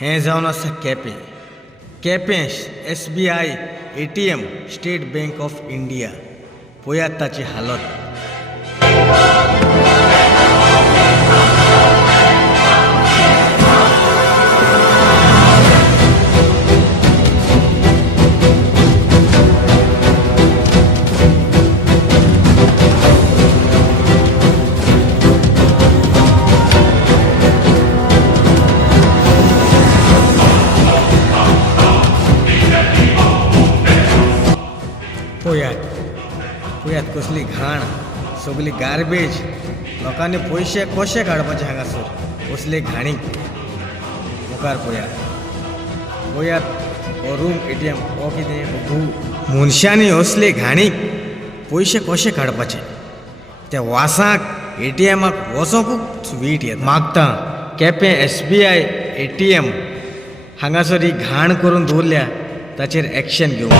हें जावन आसा Quepem SBI ATM state bank of India. पळयात ताची हालत. पळयात कसली घाण, सगली गार्बेज. लोकांनी पयशे कशे काडपाचे हांगासर कसले घाणीक. मुखार पळयात हो रूम ATM हो कितें मनशांनी असले घाणीक पयशे कशे काडपाचे. त्या वासाक ATMाक वचोंकूच वीट येता. मागता केपें SBI ATM हांगासर ही घाण करून दवरल्या ताचेर एक्शन घेवंक.